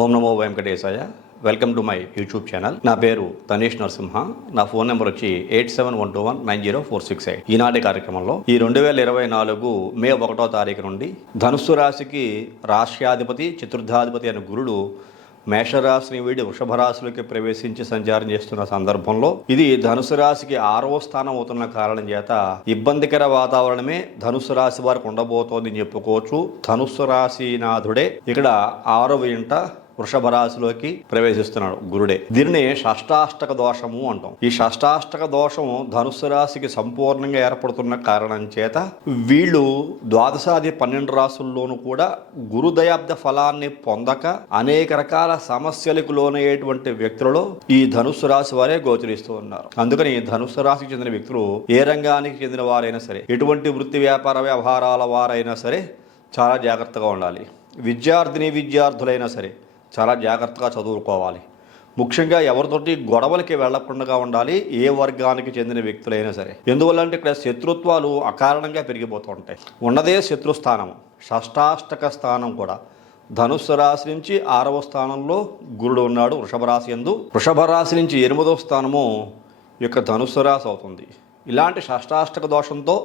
Om Namo Venkatesaya. Welcome to my YouTube channel. నా పేరు తనీష్ నరసింహ. నా ఫోన్ నెంబర్ వచ్చి 8712190468. ఈనాటి కార్యక్రమంలో ఈ 2024 మే 1వ తారీఖు నుండి ధనుస్సు రాశికి రాష్ట్రాధిపతి చతుర్థాధిపతి అయిన గురుడు మేషరాశిని వీడి వృషభ రాశిలోకి ప్రవేశించి సంచారం చేస్తున్న సందర్భంలో ఇది ధనుసు రాశికి 6వ స్థానం అవుతున్న కారణం చేత ఇబ్బందికర వాతావరణమే ధనుసు రాశి వారికి ఉండబోతోందని చెప్పుకోవచ్చు. ధనుస్సు రాశినాథుడే ఇక్కడ 6వ ఇంట వృషభ రాశిలోకి ప్రవేశిస్తున్నాడు గురుడే. దీనిని షష్టాష్టక దోషము అంటాం. ఈ షష్టాష్టక దోషము ధనుస్సు రాశికి సంపూర్ణంగా ఏర్పడుతున్న కారణం చేత వీళ్ళు ద్వాదశాది 12 రాశుల్లోనూ కూడా గురుదయాబ్ద ఫలాన్ని పొందక అనేక రకాల సమస్యలకు లోనయ్యేటువంటి వ్యక్తులలో ఈ ధనుస్సు రాశి వారే గోచరిస్తూ ఉన్నారు. అందుకని ధనుస్సు రాశికి చెందిన వ్యక్తులు ఏ రంగానికి చెందిన వారైనా సరే, ఎటువంటి వృత్తి వ్యాపార వ్యవహారాల వారైనా సరే చాలా జాగ్రత్తగా ఉండాలి. విద్యార్థులైనా సరే చాలా జాగ్రత్తగా చదువుకోవాలి. ముఖ్యంగా ఎవరితోటి గొడవలకి వెళ్లకుండా ఉండాలి, ఏ వర్గానికి చెందిన వ్యక్తులైనా సరే. ఎందువల్లంటే ఇక్కడ శత్రుత్వాలు అకారణంగా పెరిగిపోతూ ఉంటాయి. ఉన్నదే శత్రుస్థానము, షష్టాష్టక స్థానం కూడా. ధనుస్సు రాశి నుంచి 6వ స్థానంలో గురుడు ఉన్నాడు వృషభ రాశి యందు. వృషభ రాశి నుంచి 8వ స్థానము యొక్క ధనుస్సు రాశి అవుతుంది. ఇలాంటి షష్టాష్టక దోషంతో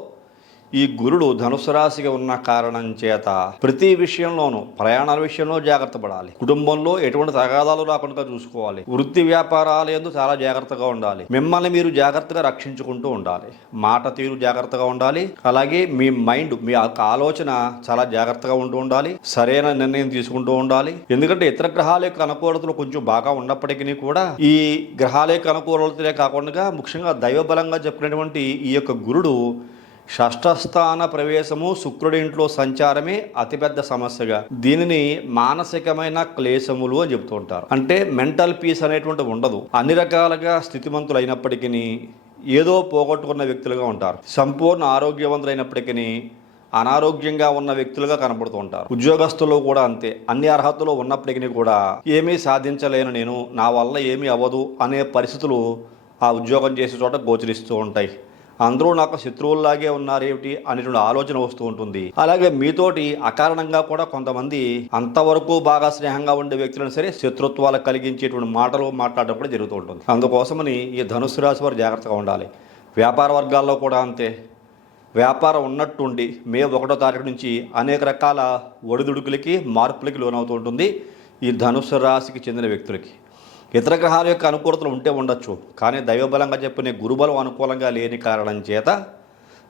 ఈ గురుడు ధనుసు రాశిగా ఉన్న కారణం చేత ప్రతి విషయంలోనూ, ప్రయాణాల విషయంలో జాగ్రత్త పడాలి. కుటుంబంలో ఎటువంటి తగాదాలు రాకుండా చూసుకోవాలి. వృత్తి వ్యాపారాలు యందు చాలా జాగ్రత్తగా ఉండాలి. మిమ్మల్ని మీరు జాగ్రత్తగా రక్షించుకుంటూ ఉండాలి. మాట తీరు జాగ్రత్తగా ఉండాలి. అలాగే మీ మైండ్, మీ ఆలోచన చాలా జాగ్రత్తగా ఉంటూ ఉండాలి. సరైన నిర్ణయం తీసుకుంటూ ఉండాలి. ఎందుకంటే ఇతర గ్రహాల యొక్క అనుకూలతలు కొంచెం బాగా ఉన్నప్పటికీ కూడా ఈ గ్రహాల యొక్క అనుకూలతలే కాకుండా ముఖ్యంగా దైవబలంగా చెప్పినటువంటి ఈ యొక్క గురుడు షష్ఠస్థాన ప్రవేశము, శుక్రుడి ఇంట్లో సంచారమే అతిపెద్ద సమస్యగా, దీనిని మానసికమైన క్లేశములు అని చెబుతూ ఉంటారు. అంటే మెంటల్ పీస్ అనేటువంటి ఉండదు. అన్ని రకాలుగా స్థితిమంతులు అయినప్పటికీ ఏదో పోగొట్టుకున్న వ్యక్తులుగా ఉంటారు. సంపూర్ణ ఆరోగ్యవంతులైనప్పటికీ అనారోగ్యంగా ఉన్న వ్యక్తులుగా కనబడుతూ ఉంటారు. ఉద్యోగస్తులు కూడా అంతే. అన్ని అర్హతలు ఉన్నప్పటికీ కూడా ఏమీ సాధించలేను నేను, నా వల్ల ఏమీ అవ్వదు అనే పరిస్థితులు ఆ ఉద్యోగం చేసే చోట గోచరిస్తూ ఉంటాయి. అందరూ నాకు శత్రువుల్లాగే ఉన్నారేమిటి అనేటువంటి ఆలోచన వస్తూ ఉంటుంది. అలాగే మీతోటి అకారణంగా కూడా కొంతమంది అంతవరకు బాగా స్నేహంగా ఉండే వ్యక్తులను సరే శత్రుత్వాలు కలిగించేటువంటి మాటలు మాట్లాడడం కూడా జరుగుతూ ఉంటుంది. అందుకోసమని ఈ ధనుస్సు రాశి వారు జాగ్రత్తగా ఉండాలి. వ్యాపార వర్గాల్లో కూడా అంతే. వ్యాపారం ఉన్నట్టుండి మే 1వ తారీఖు నుంచి అనేక రకాల ఒడిదుడుకులకి, మార్పులకి లోనవుతూ ఉంటుంది ఈ ధనుస్సు రాశికి చెందిన వ్యక్తులకి. ఇతర గ్రహాల యొక్క అనుకూలతలు ఉంటే ఉండొచ్చు, కానీ దైవబలంగా చెప్పిన గురుబలం అనుకూలంగా లేని కారణం చేత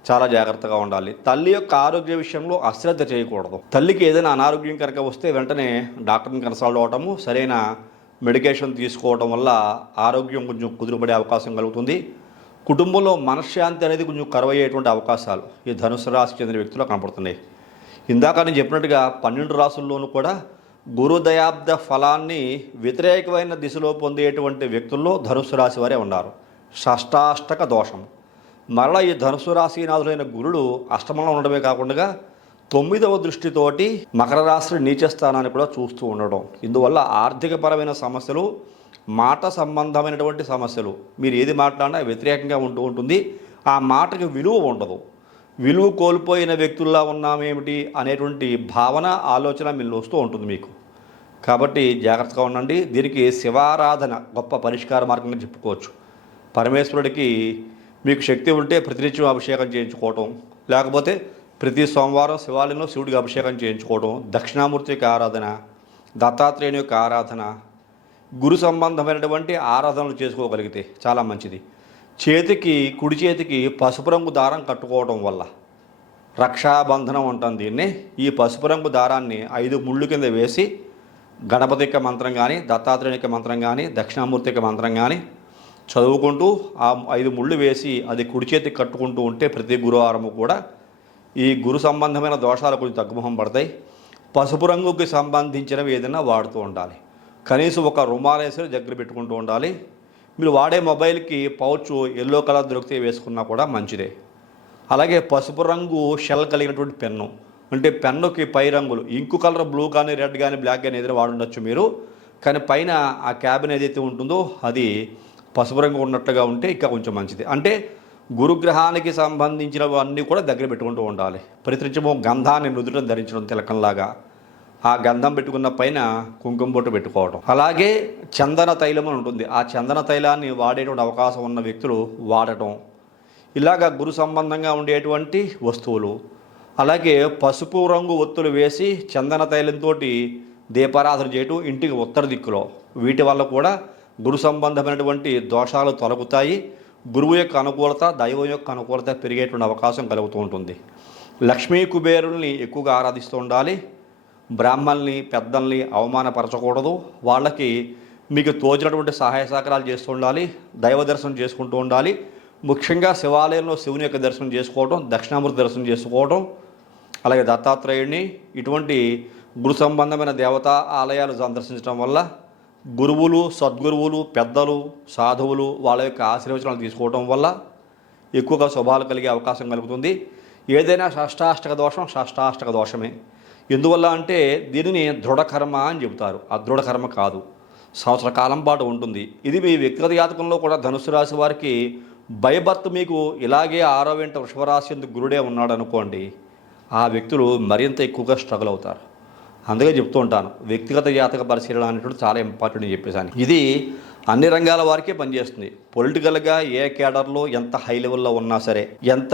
చాలా జాగ్రత్తగా ఉండాలి. తల్లి యొక్క ఆరోగ్య విషయంలో అశ్రద్ధ చేయకూడదు. తల్లికి ఏదైనా అనారోగ్యం కనుక వస్తే వెంటనే డాక్టర్ని కన్సల్ట్ అవ్వటము, సరైన మెడికేషన్ తీసుకోవడం వల్ల ఆరోగ్యం కొంచెం కుదురుపడే అవకాశం కలుగుతుంది. కుటుంబంలో మనశ్శాంతి అనేది కొంచెం కరువయ్యేటువంటి అవకాశాలు ఈ ధనుసు రాశికి చెందిన వ్యక్తులు కనపడుతున్నాయి. ఇందాక నేను చెప్పినట్టుగా 12 రాశుల్లోనూ కూడా గురుదయాబ్ద ఫలాన్ని వ్యతిరేకమైన దిశలో పొందేటువంటి వ్యక్తుల్లో ధనుస్సు రాశి వారే ఉన్నారు. షష్టాష్టక దోషం. మరలా ఈ ధనుస్సు రాశినాథులైన గురుడు అష్టమంలో ఉండడమే కాకుండా 9వ దృష్టితోటి మకర రాశి నీచ స్థానాన్ని కూడా చూస్తూ ఉండడం. ఇందువల్ల ఆర్థికపరమైన సమస్యలు, మాట సంబంధమైనటువంటి సమస్యలు, మీరు ఏది మాట్లాడినా వ్యతిరేకంగా ఉంటూ ఉంటుంది. ఆ మాటకి విలువ ఉండదు. విలువ కోల్పోయిన వ్యక్తుల్లా ఉన్నామేమిటి అనేటువంటి భావన, ఆలోచన మీలో వస్తూ ఉంటుంది మీకు. కాబట్టి జాగ్రత్తగా ఉండండి. దీనికి శివారాధన గొప్ప పరిష్కార మార్గంగా చెప్పుకోవచ్చు. పరమేశ్వరుడికి మీకు శక్తి ఉంటే ప్రతినిత్యం అభిషేకం చేయించుకోవటం, లేకపోతే ప్రతి సోమవారం శివాలయంలో శివుడికి అభిషేకం చేయించుకోవటం, దక్షిణామూర్తి యొక్క ఆరాధన, దత్తాత్రేయుని యొక్క ఆరాధన, గురు సంబంధమైనటువంటి ఆరాధనలు చేసుకోగలిగితే చాలా మంచిది. కుడి చేతికి పసుపు రంగు దారం కట్టుకోవడం వల్ల రక్షాబంధనం ఉంటుంది దీన్ని. ఈ పసుపు రంగు దారాన్ని 5 ముళ్ళు కింద వేసి గణపతి యొక్క మంత్రం కానీ, దత్తాత్రేయుని యొక్క మంత్రం కానీ, దక్షిణామూర్తి యొక్క మంత్రం కానీ చదువుకుంటూ ఆ 5 ముళ్ళు వేసి అది కుడి చేతికి కట్టుకుంటూ ఉంటే ప్రతి గురువారము కూడా ఈ గురు సంబంధమైన దోషాలు కొంచెం తగ్గుముఖం పడతాయి. పసుపు రంగుకి సంబంధించినవి ఏదైనా వాడుతూ ఉండాలి. కనీసం ఒక రుమాలేసి దగ్గర పెట్టుకుంటూ ఉండాలి. మీరు వాడే మొబైల్కి పౌచ్ ఎల్లో కలర్ దొరికితే వేసుకున్నా కూడా మంచిదే. అలాగే పసుపు రంగు షెల్ కలిగినటువంటి పెన్ను, అంటే పెన్నుకి పై రంగులు ఇంకు కలర్ బ్లూ కానీ, రెడ్ కానీ, బ్లాక్ కానీ ఏదైనా వాడుండొచ్చు మీరు, కానీ పైన ఆ క్యాబిన్ ఏదైతే ఉంటుందో అది పసుపు రంగు ఉన్నట్లుగా ఉంటే ఇంకా కొంచెం మంచిది. అంటే గురుగ్రహానికి సంబంధించినవన్నీ కూడా దగ్గర పెట్టుకుంటూ ఉండాలి. ప్రతినిత్యము గంధాన్ని నుదుటను ధరించడం తిలకంలాగా, ఆ గంధం పెట్టుకున్న పైన కుంకుమ బొట్టు పెట్టుకోవడం. అలాగే చందన తైలం అని ఉంటుంది, ఆ చందన తైలాన్ని వాడేటువంటి అవకాశం ఉన్న వ్యక్తులు వాడటం. ఇలాగ గురు సంబంధంగా ఉండేటువంటి వస్తువులు. అలాగే పసుపు రంగు ఒత్తులు వేసి చందన తైలంతో దీపారాధన చేయటం ఇంటికి ఉత్తర దిక్కులో. వీటి వల్ల కూడా గురు సంబంధమైనటువంటి దోషాలు తొలగుతాయి. గురువు యొక్క అనుకూలత, దైవం యొక్క అనుకూలత పెరిగేటువంటి అవకాశం కలుగుతూ ఉంటుంది. లక్ష్మీ కుబేరుల్ని ఎక్కువగా ఆరాధిస్తూ ఉండాలి. బ్రాహ్మణుల్ని, పెద్దల్ని అవమానపరచకూడదు. వాళ్ళకి మీకు తోచినటువంటి సహాయ సహకారాలు చేస్తూ ఉండాలి. దైవ దర్శనం చేసుకుంటూ ఉండాలి. ముఖ్యంగా శివాలయంలో శివుని యొక్క దర్శనం చేసుకోవడం, దక్షిణామూర్తి దర్శనం చేసుకోవడం, అలాగే దత్తాత్రేయుడిని, ఇటువంటి గురు సంబంధమైన దేవతా ఆలయాలు సందర్శించడం వల్ల గురువులు, సద్గురువులు, పెద్దలు, సాధువులు వాళ్ళ యొక్క ఆశీర్వచనాలు తీసుకోవడం వల్ల ఎక్కువగా శుభాలు కలిగే అవకాశం కలుగుతుంది. ఏదైనా షష్టాష్టక దోషం షష్టాష్టక దోషమే. ఎందువల్ల అంటే దీనిని దృఢకర్మ అని చెబుతారు. అదృఢ కర్మ కాదు, సంవత్సర కాలం పాటు ఉంటుంది. ఇది మీ వ్యక్తిగత జాతకంలో కూడా ధనుసు రాశి వారికి బైబర్త్ మీకు ఇలాగే 6వ ఇంట వృషభ రాశి ఎందుకు గురుడే ఉన్నాడు అనుకోండి, ఆ వ్యక్తులు మరింత ఎక్కువగా స్ట్రగుల్ అవుతారు. అందుకే చెప్తూ ఉంటాను, వ్యక్తిగత జాతక పరిశీలన అనేటువంటి చాలా ఇంపార్టెంట్ అని చెప్పేసాను. ఇది అన్ని రంగాల వారికే పనిచేస్తుంది. పొలిటికల్గా ఏ కేడర్లో ఎంత హై లెవెల్లో ఉన్నా సరే, ఎంత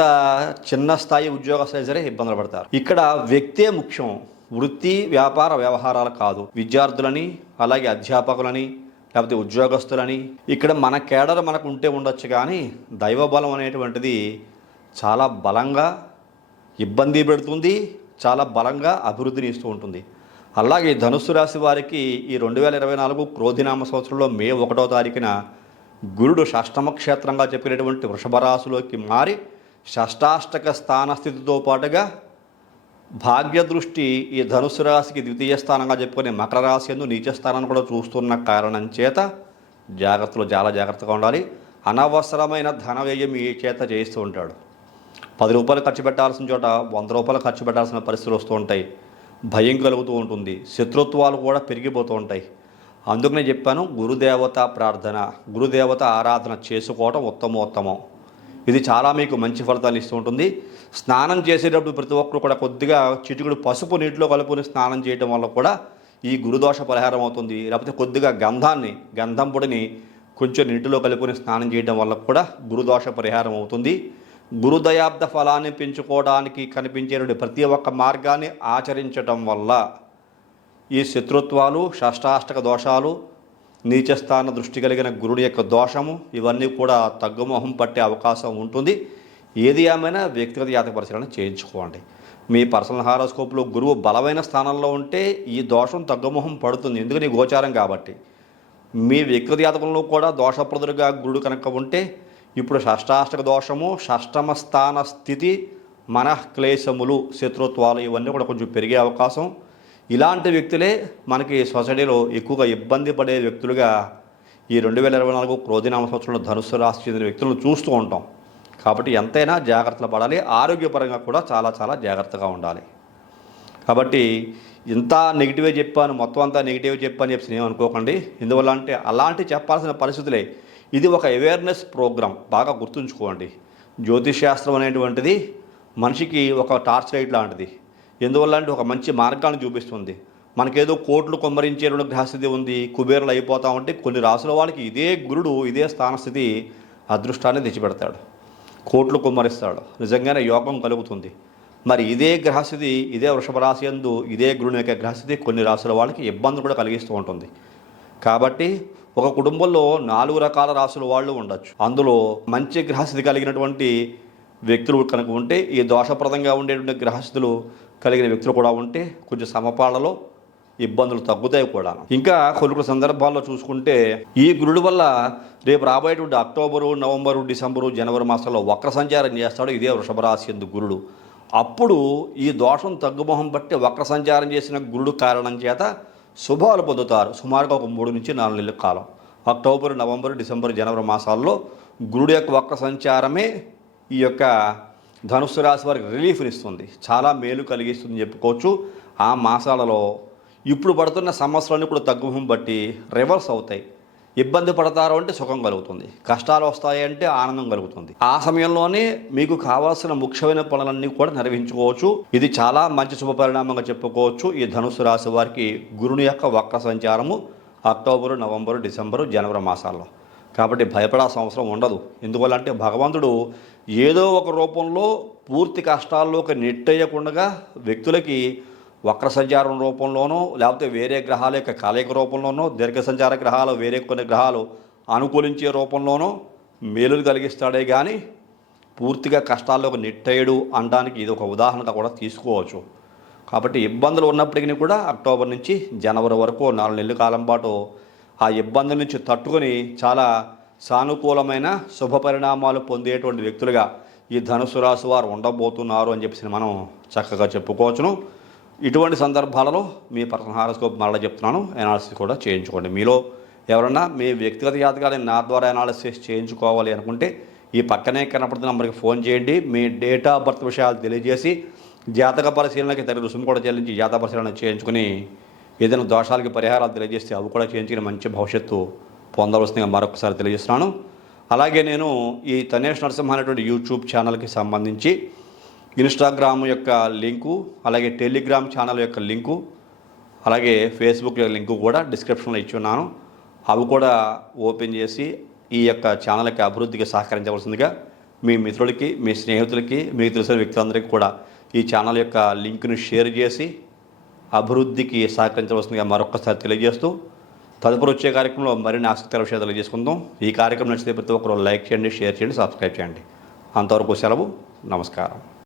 చిన్న స్థాయి ఉద్యోగస్తులు సరే ఇబ్బందులు పడతారు. ఇక్కడ వ్యక్తే ముఖ్యం, వృత్తి వ్యాపార వ్యవహారాలు కాదు. విద్యార్థులని, అలాగే అధ్యాపకులని, లేకపోతే ఉద్యోగస్తులని, ఇక్కడ మన కేడర్ మనకు ఉంటే ఉండొచ్చు, కానీ దైవబలం అనేటువంటిది చాలా బలంగా ఇబ్బంది పెడుతుంది, చాలా బలంగా అభివృద్ధిని ఇస్తూ ఉంటుంది. అలాగే ధనుస్సు రాశి వారికి ఈ 2024 క్రోధినామ సంవత్సరంలో మే 1వ తారీఖున గురుడు షష్టమ క్షేత్రంగా చెప్పినటువంటి వృషభ రాశిలోకి మారి షష్టాష్టక స్థానస్థితితో పాటుగా భాగ్య దృష్టి ఈ ధనుస్సు రాశికి ద్వితీయ స్థానంగా చెప్పుకునే మకర రాశి యందు నీచ స్థానాన్ని కూడా చూస్తున్న కారణం చేత చాలా జాగ్రత్తగా ఉండాలి. అనవసరమైన ధన వ్యయం ఈ చేత చేయిస్తూ ఉంటాడు. 10 రూపాయలు ఖర్చు పెట్టాల్సిన చోట 100 రూపాయలు ఖర్చు పెట్టాల్సిన పరిస్థితులు వస్తూ ఉంటాయి. భయం కలుగుతూ ఉంటుంది. శత్రుత్వాలు కూడా పెరిగిపోతూ ఉంటాయి. అందుకనే చెప్పాను, గురుదేవత ప్రార్థన, గురుదేవత ఆరాధన చేసుకోవటం ఉత్తమోత్తమం. ఇది చాలా మీకు మంచి ఫలితాలు ఇస్తూ ఉంటుంది. స్నానం చేసేటప్పుడు ప్రతి ఒక్కరు కూడా కొద్దిగా చిటికుడు పసుపు నీటిలో కలుపుకొని స్నానం చేయడం వల్ల కూడా ఈ గురుదోష పరిహారం అవుతుంది. లేకపోతే కొద్దిగా గంధం పొడిని కొంచెం నీటిలో కలుపుకొని స్నానం చేయడం వల్ల కూడా గురుదోష పరిహారం అవుతుంది. గురుదయాబ్ద ఫలాన్ని పెంచుకోవడానికి కనిపించేటువంటి ప్రతి ఒక్క మార్గాన్ని ఆచరించటం వల్ల ఈ శత్రుత్వాలు, షష్టాష్టక దోషాలు, నీచస్థాన దృష్టి కలిగిన గురుడి యొక్క దోషము, ఇవన్నీ కూడా తగ్గుముఖం పట్టే అవకాశం ఉంటుంది. ఏది ఏమైనా వ్యక్తిగత జాతక పరిశీలన చేయించుకోండి. మీ పర్సనల్ హారోస్కోప్లో గురువు బలమైన స్థానంలో ఉంటే ఈ దోషం తగ్గుముఖం పడుతుంది, ఎందుకని గోచారం కాబట్టి. మీ వ్యక్తిగత జాతకంలో కూడా దోషప్రదుడుగా గురుడు కనుక ఉంటే ఇప్పుడు షష్టాష్టక దోషము, షష్టమ స్థాన స్థితి, మనఃక్లేశములు, శత్రుత్వాలు ఇవన్నీ కూడా కొంచెం పెరిగే అవకాశం. ఇలాంటి వ్యక్తులే మనకి సొసైటీలో ఎక్కువగా ఇబ్బంది పడే వ్యక్తులుగా ఈ 2024 క్రోధినామ సంవత్సరంలో ధనుస్సు రాశి చెందిన వ్యక్తులను చూస్తూ ఉంటాం. కాబట్టి ఎంతైనా జాగ్రత్తలు పడాలి. ఆరోగ్యపరంగా కూడా చాలా జాగ్రత్తగా ఉండాలి. కాబట్టి ఇంత నెగిటివే చెప్పాను, మొత్తం అంతా నెగిటివ్ చెప్పని చెప్పి ఏమనుకోకండి. ఎందువల్ల అంటే అలాంటి చెప్పాల్సిన పరిస్థితులే. ఇది ఒక అవేర్నెస్ ప్రోగ్రామ్, బాగా గుర్తుంచుకోండి. జ్యోతిష్ శాస్త్రం అనేటువంటిది మనిషికి ఒక టార్చ్ లైట్ లాంటిది. ఎందువల్ల అంటే ఒక మంచి మార్గాన్ని చూపిస్తుంది. మనకేదో కోట్లు కొమ్మరించేటువంటి గ్రహస్థితి ఉంది, కుబేరులు అయిపోతామంటే కొన్ని రాసుల వాళ్ళకి ఇదే గురుడు, ఇదే స్థానస్థితి అదృష్టాన్ని తెచ్చిపెడతాడు, కోట్లు కుమ్మరిస్తాడు, నిజంగానే యోగం కలుగుతుంది. మరి ఇదే గ్రహస్థితి, ఇదే వృషభ రాశి యందు ఇదే గురుని యొక్క గ్రహస్థితి కొన్ని రాసుల వాళ్ళకి ఇబ్బందులు కూడా కలిగిస్తూ ఉంటుంది. కాబట్టి ఒక కుటుంబంలో 4 రకాల రాసుల వాళ్ళు ఉండొచ్చు. అందులో మంచి గ్రహస్థితి కలిగినటువంటి వ్యక్తులు కనుక ఉంటే, ఈ దోషప్రదంగా ఉండేటువంటి గ్రహస్థితులు కలిగిన వ్యక్తులు కూడా ఉంటే కొంచెం సమపాళ్లలో ఇబ్బందులు తగ్గుతాయి కూడా. ఇంకా కొన్ని సందర్భాల్లో చూసుకుంటే ఈ గురుడు వల్ల రేపు రాబోయేటువంటి అక్టోబరు, నవంబరు, డిసెంబరు, జనవరి మాసాల్లో వక్ర సంచారం చేస్తాడు ఇదే వృషభ రాశి యందు గురుడు. అప్పుడు ఈ దోషం తగ్గుముఖం బట్టి వక్ర సంచారం చేసిన గురుడు కారణం చేత శుభాలు పొందుతారు. సుమారుగా ఒక 3 నుంచి 4 నెలల కాలం, అక్టోబర్, నవంబర్, డిసెంబర్, జనవరి మాసాల్లో గురుడు యొక్క వక్ర సంచారమే ఈ యొక్క ధనుస్సు రాశి వారికి రిలీఫ్ని ఇస్తుంది, చాలా మేలు కలిగిస్తుంది చెప్పుకోవచ్చు. ఆ మాసాలలో ఇప్పుడు పడుతున్న సమస్యలన్నీ కూడా తగ్గుముఖం బట్టి రివర్స్ అవుతాయి. ఇబ్బంది పడతారు అంటే సుఖం కలుగుతుంది, కష్టాలు వస్తాయి అంటే ఆనందం కలుగుతుంది. ఆ సమయంలోనే మీకు కావాల్సిన ముఖ్యమైన పనులన్నీ కూడా నిర్వహించుకోవచ్చు. ఇది చాలా మంచి శుభ పరిణామంగా చెప్పుకోవచ్చు. ఈ ధనుసు రాశి వారికి గురుని యొక్క వక్ర సంచారము అక్టోబరు, నవంబరు, డిసెంబరు, జనవరి మాసాల్లో. కాబట్టి భయపడాల్సిన అవసరం ఉండదు. ఎందువల్లంటే భగవంతుడు ఏదో ఒక రూపంలో పూర్తి కష్టాల్లోకి నెట్టేయకుండా వ్యక్తులకి వక్ర సంచారం రూపంలోనో లేకపోతే వేరే గ్రహాల యొక్క కలయిక రూపంలోనో, దీర్ఘ సంచార గ్రహాలు వేరే కొన్ని గ్రహాలు అనుకూలించే రూపంలోనో మేలులు కలిగిస్తాడే కానీ పూర్తిగా కష్టాల్లోకి నెట్టేయడు అనడానికి ఇది ఒక ఉదాహరణగా కూడా తీసుకోవచ్చు. కాబట్టి ఇబ్బందులు ఉన్నప్పటికీ కూడా అక్టోబర్ నుంచి జనవరి వరకు 4 నెలల కాలం పాటు ఆ ఇబ్బందుల నుంచి తట్టుకొని చాలా సానుకూలమైన శుభ పరిణామాలు పొందేటువంటి వ్యక్తులుగా ఈ ధనుసు రాశి వారు ఉండబోతున్నారు అని చెప్పేసి మనం చక్కగా చెప్పుకోవచ్చును. ఇటువంటి సందర్భాలలో మీ పర్సనల్ హారోస్కోప్ మరలా చెప్తున్నాను, ఎనాలిసిస్ కూడా చేయించుకోండి. మీలో ఎవరన్నా మీ వ్యక్తిగత జాతకాలను నా ద్వారా ఎనాలిసిస్ చేయించుకోవాలి అనుకుంటే ఈ పక్కనే కనపడుతున్న నెంబర్కి ఫోన్ చేయండి. మీ డేట్ ఆఫ్ బర్త్ విషయాలు తెలియజేసి జాతక పరిశీలనకి తగిన రుసుము కూడా చెల్లించి జాతక పరిశీలన చేయించుకుని ఏదైనా దోషాలకి పరిహారాలు తెలియజేస్తే అవి కూడా చేయించుకుని మంచి భవిష్యత్తు పొందవలసిందిగా మరొకసారి తెలియజేస్తున్నాను. అలాగే నేను ఈ తనేష్ నరసింహ అనేటువంటి యూట్యూబ్ ఛానల్కి సంబంధించి ఇన్స్టాగ్రామ్ యొక్క లింకు, అలాగే టెలిగ్రామ్ ఛానల్ యొక్క లింకు, అలాగే ఫేస్బుక్ యొక్క లింకు కూడా డిస్క్రిప్షన్లో ఇచ్చి ఉన్నాను. అవి కూడా ఓపెన్ చేసి ఈ యొక్క ఛానల్కి అభివృద్ధికి సహకరించవలసిందిగా మీ మిత్రులకి, మీ స్నేహితులకి, మీకు తెలిసిన వ్యక్తులందరికీ కూడా ఈ ఛానల్ యొక్క లింక్ను షేర్ చేసి అభివృద్ధికి సహకరించవలసిందిగా మరొకసారి తెలియజేస్తూ తదుపరి వచ్చే కార్యక్రమంలో మరిన్ని ఆసక్తికర విషయాలు తెలియజేసుకుందాం. ఈ కార్యక్రమం నచ్చితే ప్రతి ఒక్కరు లైక్ చేయండి, షేర్ చేయండి, సబ్స్క్రైబ్ చేయండి. అంతవరకు సెలవు. నమస్కారం.